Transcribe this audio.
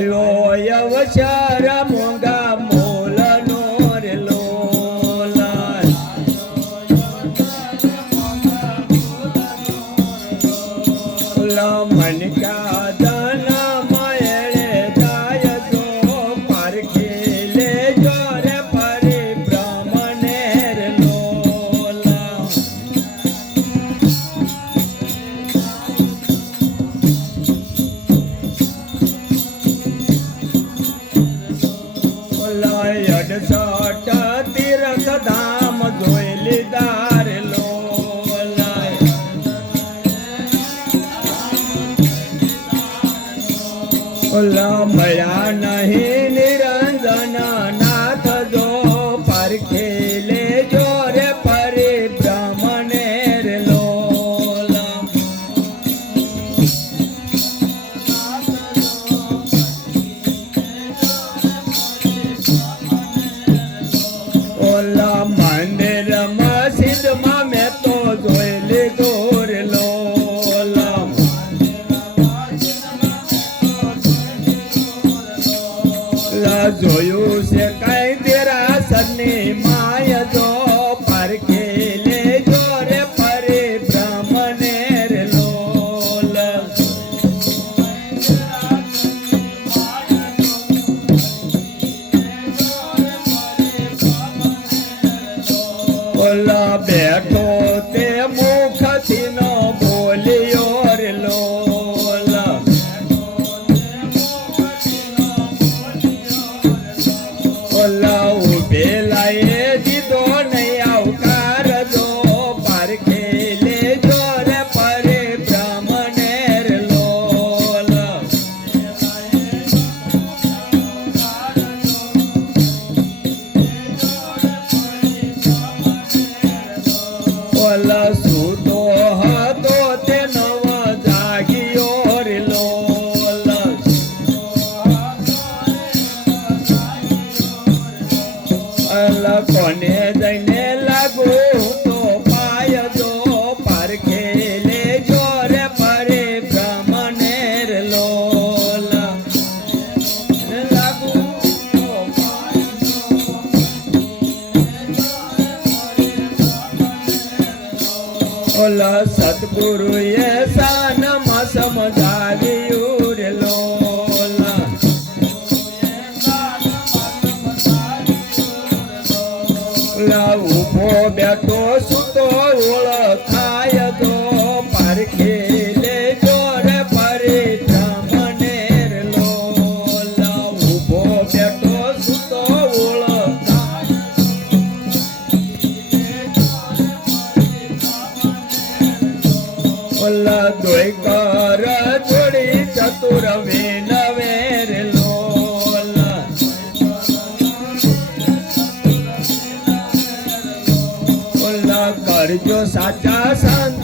આવ્યો અવસર મોંઘા મોલનો રે લોલા મનકા દન મયળે જાય જો પારખે લેજો રે પરિભ્રમને રે લોલા અડસઠ તીર્થ ધામ જોઈ લીધા રે લોલા મળ્યા નહીં નિરંજન નાથ જો પારખે લેજો રે પરિભ્રમને રે લોલા ઓલા મંદિર મસ્જિદમાં મેં તો જોઈ લીધો રે લોલા જોયું છે કઈ દેરાસરની માય જો પારખે લેજો રે પરિભ્રમને રે લોલા ઓલા બેઠો તે મુખથી નો બોલ્યો રે લોલા ઓલા ઉભેલા એ દીધો નહીં આવકાર જો પારખે લેજો રે પરિભ્રમને રે લોલા ઓલા સૂતો હતો તે નવ જાગ્યો રે લોલા અલા કોને જઈને લાગુ તો પાય જો પારખે લેજો રે પરિભ્રમને રે લોલા લાગુ તો ઓલા સદગુરુએ સાનમાં સમજાવ્યું રે લોલા ઉભો બેઠો સુતો ઓળખાય તો પારખે લેજો રે પરિભ્રમને રે લોલા ઉભો બેઠો સુતો ઓળખાય ઓલા દોઈ કર જોડી ચતુર વિનવે રે લોલા કરજો સાચા સંત